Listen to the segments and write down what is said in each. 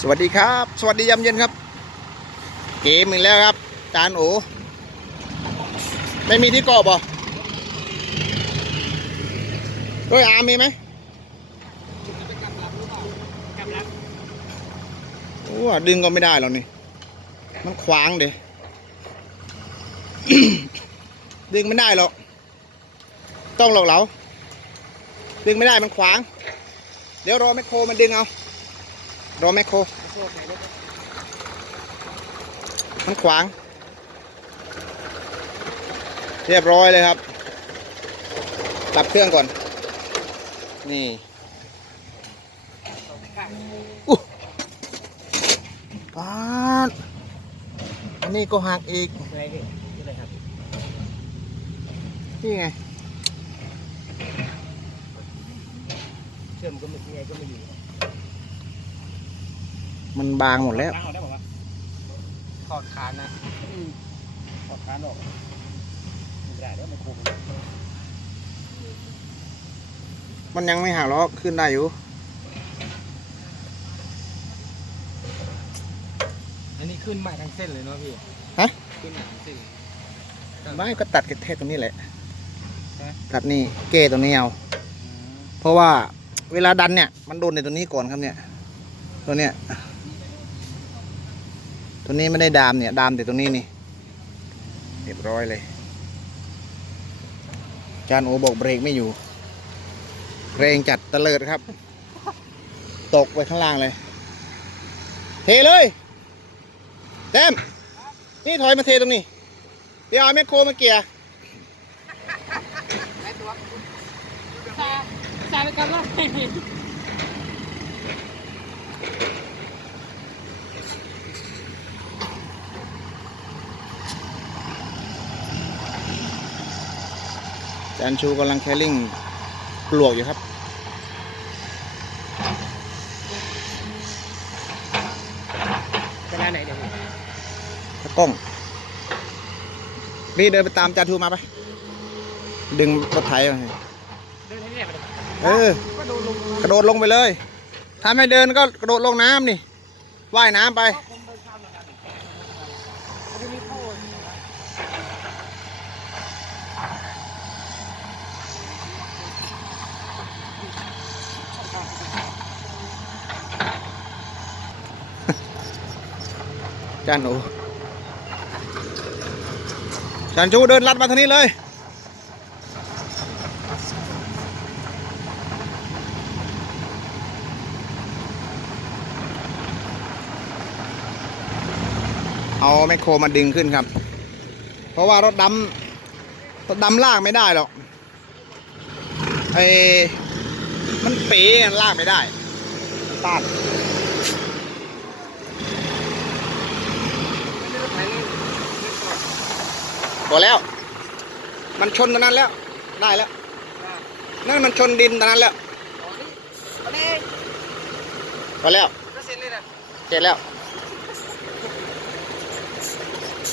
สวัสดีครับ สวัสดียามเย็นครับ เกมอีกแล้วครับจานโอไม่มีที่เกาะบ่ด้วยอาร์มีไหมโอ้ดึงก็ไม่ได้หรอกนี่ มันขวางเดดึงไม่ได้หรอก ต้องหลอกเหลาดึงไม่ได้มันขวาง เดี๋ยวรอแมคโครมันดึงเอา รอแมคโครมันขวาง เรียบร้อยเลยครับดับเครื่องก่อน นี่อู้ปาดอันนี้ก็หักอีกนี่ไงเชื่อมก็ไม่ยังไงก็ไม่อยู่ มันบางหมดแล้วล้างออกได้บอกว่าถอดคานนะถอดคานออกไม่ได้เดี๋ยวมันโค้งมันยังไม่หักล้อกขึ้นได้อยู่ อันนี้ขึ้นใหม่ทั้งเส้นเลยเนาะพี่ฮะ ขึ้นใหม่ทั้งเส้นไม่ก็ตัดแค่ตรงนี้แหละฮะตัดนี่เก้ตรงนี้เอา เพราะว่าเวลาดันเนี่ย มันโดนในตัวนี้ก่อนครับเนี่ย ตัวเนี้ย ตัวนี้ไม่ได้ดามเนี่ย ดามแต่ตรงนี้นี่เรียบร้อยเลยจานโอบอกเบรกไม่อยู่เรงจัดตะเลิดครับ ตกไปข้างล่างเลย เทเลยเต็มนี่ถอยมาเทตรงนี้ เดี๋ยวเอาแมคโครมาเกียร์สาไปกันแล้ว จานชูกำลังแคลริ่งปลวกอยู่ครับ เวลาไหนเดี๋ยวพี่ตะกล้อง นี่เดินไปตามจานทูมาไป ดึงรถไถมาให้เดินให้เนี่ยไปเลยเออ ก็โดนลงกระโดดลงไปเลย ถ้าไม่เดินก็กระโดดลงน้ำนี่ ว่ายน้ำไปผมเดินข้ามแล้วกันมันจะมีโทษ จานหนูจานชูเดินลัดมาทางนี้เลยเอาแมคโครมาดึงขึ้นครับ เพราะว่ารถดำรถดำลากไม่ได้หรอกไอ้มันเป๋ลากไม่ได้ต้าน พอแล้ว มันชนตรงนั้นแล้ว ได้แล้ว นั่นมันชนดินตรงนั้นแล้วอันนี้พอแล้วก็เซ็นเลยนะเสร็จแล้ว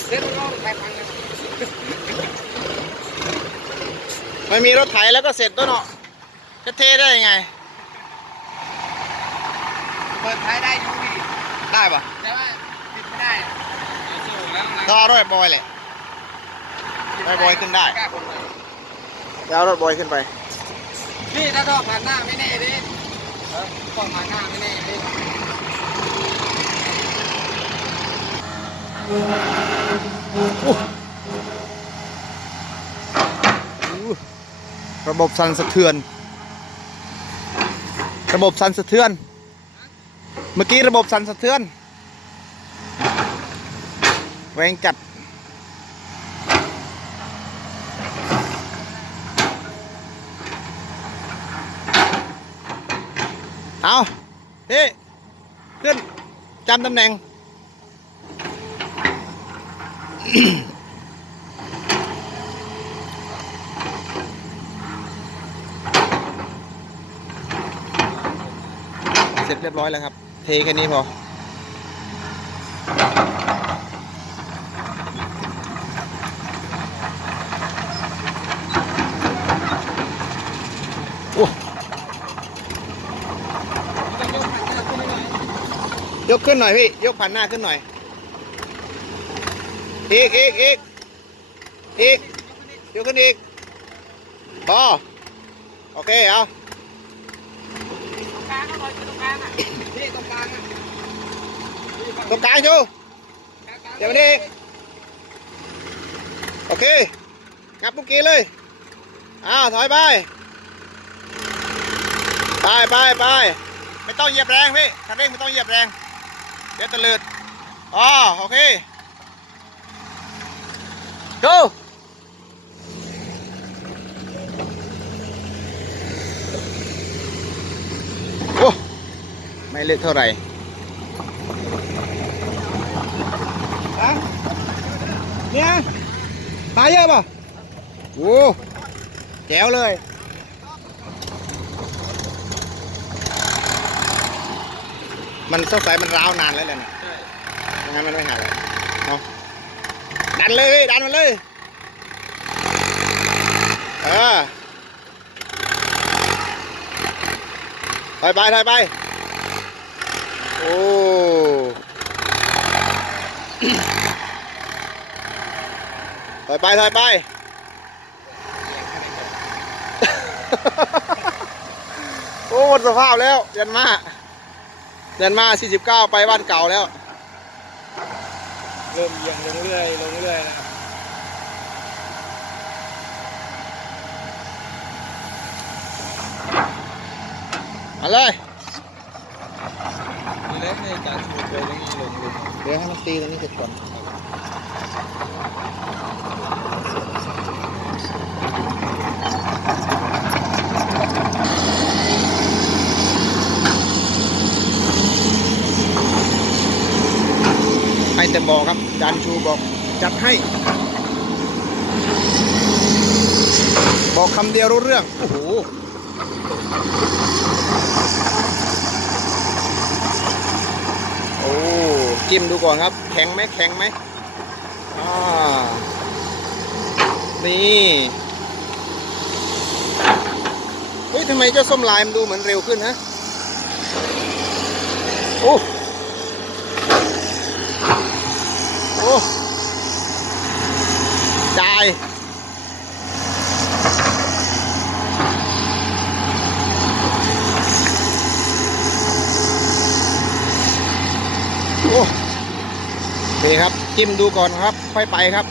เซ็นต้องใครฟังกันไม่มีรถไถแล้วก็เสร็จตัวเนาะจะเทได้ยังไง เปิดท้ายได้อยูพี่ได้ปะแต่ว่าปิดไม่ได้สู้แล้วนะก็เอารถบอยแหละ ได้บอยขึ้นได้กล้าคนเลยจะเอารถบอยขึ้นไปพี่ถ้าท่อผ่านหน้าไม่แน่ดิเออท่อผ่านหน้าไม่แน่ดิระบบสั่นสะเทือน ระบบสั่นสะเทือน เมื่อกี้ระบบสั่นสะเทือนแรงจัด เอาพี่ขึ้นจำตำแหน่ง เสร็จเรียบร้อยแล้วครับ เทแค่นี้พอ ยกขึ้นหน่อยพี่ ยกผ่านหน้าขึ้นหน่อย อีกอีกอีกอีกยกขึ้นอีกพอโอเคเอาตรงกลางก็ลอยไปตรงกลางอะนี่ตรงกลางอะตรงกลางจูเดี๋ยวมานี่อีกโอเค งับปุ๊กกี้เลยอ้าวถอยไป ไปไปไปไม่ต้องเหยียบแรงพี่คันเร่งไม่ต้องเหยียบแรง เดี๋ยวตะเลิดอ๋อโอเค go โอ้ไม่เล็กเท่าไหร่อะเนี่ยปลาเยอะป่ะโอ้แจ๋วเลย มันสงสัยมันร้าวนานแล้วแหละเนี่ยไม่งั้นมันไม่หายเลยเอาดันเลยพี่ดันมันเลย เออถอยไปถอยไป โอ้ ถอยไปถอยไป โอ้หมดสภาพแล้ว ยันมา เดินมา49ไปบ้านเก่าแล้ว เริ่มเอียงลงเรื่อยลงเรื่อยแล้วมาเลยทีแรกในการชูไปตรงนี้ลงลงเดี๋ยวให้มันตีตรงนี้เสร็จก่อน บอกครับจานชูบอกจัดให้ บอกคำเดียวรู้เรื่อง โอ้โหโอ้จิ้มดูก่อนครับ แข็งไหมแข็งไหมอ่านี่เฮ้ยทำไมเจ้าส้มลายมันดูเหมือนเร็วขึ้นฮะโอ้ โอ้จ่ายโอ้โอเคครับ จิ้มดูก่อนครับ ค่อยไปครับ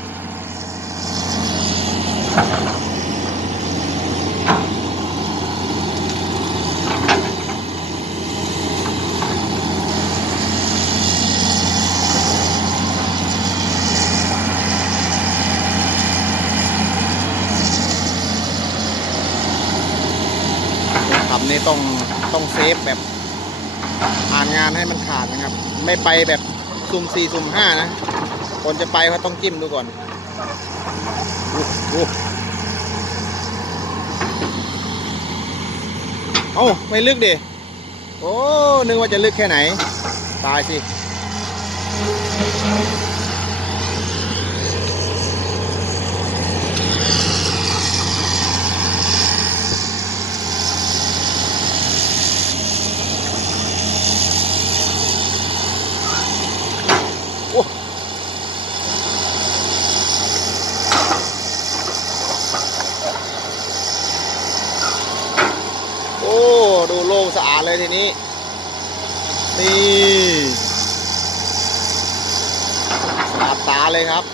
คนขับนี่ต้องต้องเซฟแบบผ่านงานให้มันขาดนะครับ ไม่ไปแบบซุ่มสี่ซุ่มห้านะ คนจะไปเขาต้องจิ้มดูก่อนอู้อู้เอ้าไม่ลึกดิโอ้นึกว่าจะลึกแค่ไหน ตายสิ โอ้โอ้ ดูโล่งสะอาดเลยที นี้นี่สะอาดตาเลยครับ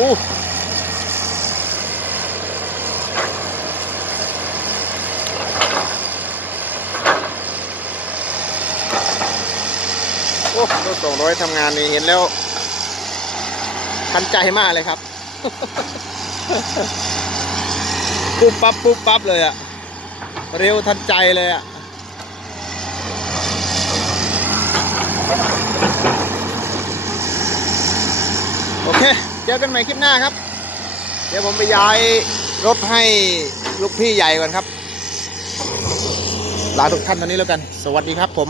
โอ้รถสองร้อยทำงานนี่เห็นแล้วทันใจมากเลยครับ ปุ๊บปั๊บปุ๊บปั๊บเลยอะเร็วทันใจเลยอะโอเค จอกันใหม่คลิปหน้าครับ เดี๋ยวผมไปย้ายรถให้ลูกพี่ใหญ่ก่อนครับ ลาทุกท่านตอนนี้แล้วกัน สวัสดีครับผม